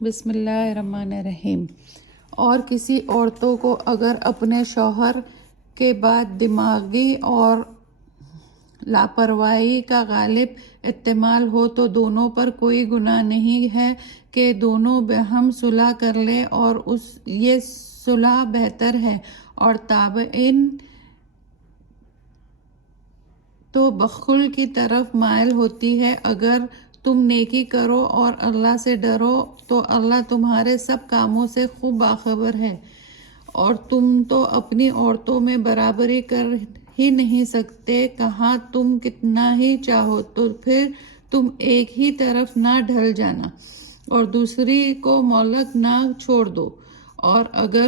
بسم اللہ الرحمن الرحیم۔ اور کسی عورتوں کو اگر اپنے شوہر کے بعد دماغی اور لاپرواہی کا غالب احتمال ہو تو دونوں پر کوئی گناہ نہیں ہے کہ دونوں بہم صلح کر لیں، اور یہ صلح بہتر ہے، اور تابعین تو بخل کی طرف مائل ہوتی ہے۔ اگر تم نیکی کرو اور اللہ سے ڈرو تو اللہ تمہارے سب کاموں سے خوب باخبر ہے، اور تم تو اپنی عورتوں میں برابری کر ہی نہیں سکتے، کہاں تم کتنا ہی چاہو تو پھر تم ایک ہی طرف نہ ڈھل جانا اور دوسری کو معلق نہ چھوڑ دو، اور اگر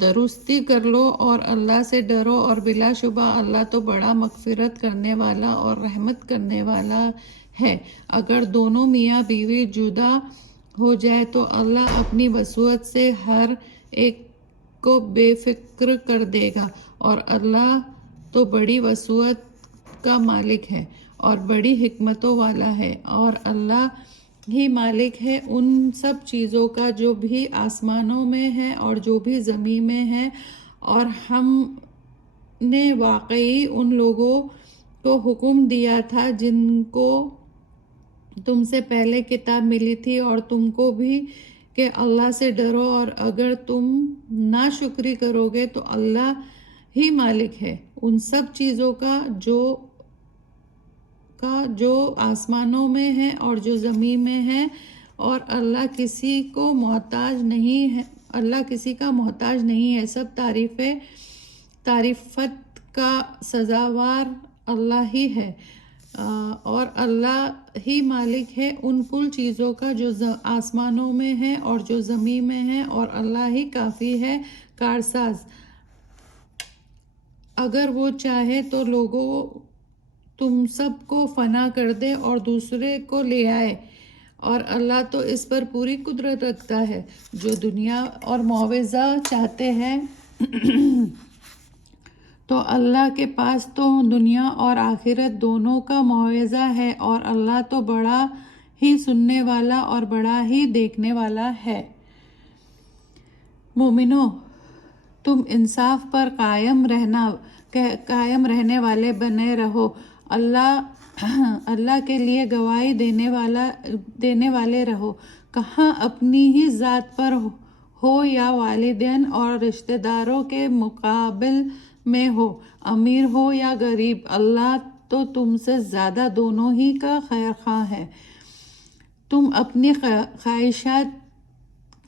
درستی کر لو اور اللہ سے ڈرو، اور بلا شبہ اللہ تو بڑا مغفرت کرنے والا اور رحمت کرنے والا ہے۔ اگر دونوں میاں بیوی جدا ہو جائے تو اللہ اپنی وسعت سے ہر ایک کو بے فکر کر دے گا، اور اللہ تو بڑی وسعت کا مالک ہے اور بڑی حکمتوں والا ہے، اور اللہ ہی مالک ہے ان سب چیزوں کا جو بھی آسمانوں میں ہے اور جو بھی زمین میں ہے، اور ہم نے واقعی ان لوگوں کو حکم دیا تھا جن کو تم سے پہلے کتاب ملی تھی اور تم کو بھی، کہ اللہ سے ڈرو، اور اگر تم ناشکری کرو گے تو اللہ ہی مالک ہے ان سب چیزوں کا جو آسمانوں میں ہے اور جو زمین میں ہے، اور اللہ کسی کو محتاج نہیں ہے، اللہ کسی کا محتاج نہیں ہے، سب تعریفت کا سزاوار اللہ ہی ہے، اور اللہ ہی مالک ہے ان کل چیزوں کا جو آسمانوں میں ہے اور جو زمین میں ہے، اور اللہ ہی کافی ہے کارساز۔ اگر وہ چاہے تو لوگوں تم سب کو فنا کر دے اور دوسرے کو لے آئے، اور اللہ تو اس پر پوری قدرت رکھتا ہے۔ جو دنیا اور معاوضہ چاہتے ہیں تو اللہ کے پاس تو دنیا اور آخرت دونوں کا معاوضہ ہے، اور اللہ تو بڑا ہی سننے والا اور بڑا ہی دیکھنے والا ہے۔ مومنو، تم انصاف پر قائم رہنے والے بنے رہو، اللہ کے لیے گواہی دینے والے رہو، کہاں اپنی ہی ذات پر ہو یا والدین اور رشتہ داروں کے مقابل میں ہو، امیر ہو یا غریب، اللہ تو تم سے زیادہ دونوں ہی کا خیر خواہ ہے۔ تم اپنی خواہشات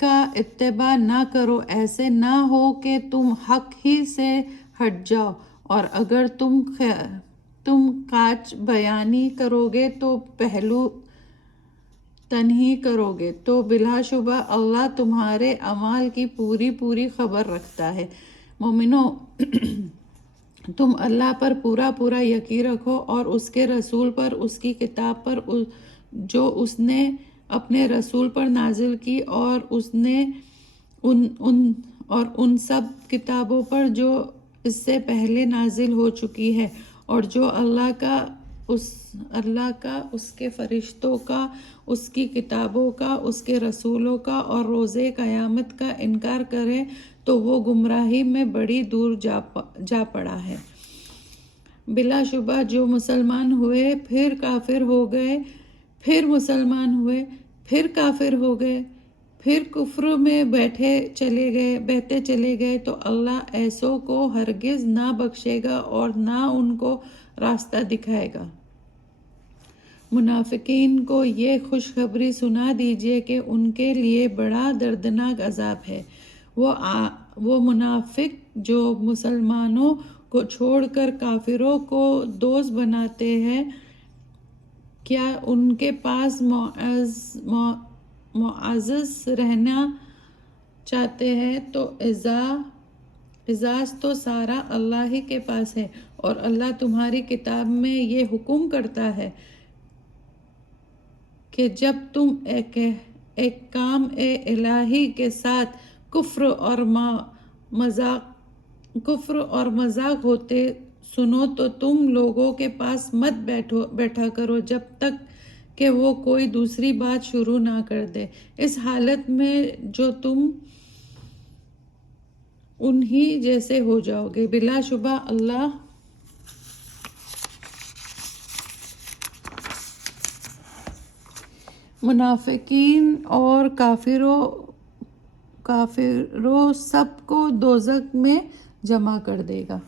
کا اتباع نہ کرو، ایسے نہ ہو کہ تم حق ہی سے ہٹ جاؤ، اور اگر تم کاج بیانی کرو گے تو پہلو تنہی کرو گے تو بلا شبہ اللہ تمہارے اعمال کی پوری خبر رکھتا ہے۔ مومنو، تم اللہ پر پورا یقین رکھو اور اس کے رسول پر، اس کی کتاب پر جو اس نے اپنے رسول پر نازل کی، اور اس نے ان سب کتابوں پر جو اس سے پہلے نازل ہو چکی ہے، اور جو اللہ کا، اس کے فرشتوں کا، اس کی کتابوں کا، اس کے رسولوں کا اور روز قیامت کا انکار کرے تو وہ گمراہی میں بڑی دور جا پڑا ہے۔ بلا شبہ جو مسلمان ہوئے پھر کافر ہو گئے، پھر مسلمان ہوئے پھر کافر ہو گئے، پھر کفر میں بہتے چلے گئے تو اللہ ایسوں کو ہرگز نہ بخشے گا اور نہ ان کو راستہ دکھائے گا۔ منافقین کو یہ خوشخبری سنا دیجئے کہ ان کے لیے بڑا دردناک عذاب ہے۔ وہ منافق جو مسلمانوں کو چھوڑ کر کافروں کو دوست بناتے ہیں، کیا ان کے پاس معزز رہنا چاہتے ہیں تو اعزاز تو سارا اللہ ہی کے پاس ہے، اور اللہ تمہاری کتاب میں یہ حکم کرتا ہے کہ جب تم احکام الہی کے ساتھ کفر اور مذاق ہوتے سنو تو تم لوگوں کے پاس مت بیٹھا کرو جب تک کہ وہ کوئی دوسری بات شروع نہ کر دے۔ اس حالت میں جو تم انہی جیسے ہو جاؤ گے۔ بلا شبہ اللہ منافقین اور کافروں سب کو دوزخ میں جمع کر دے گا۔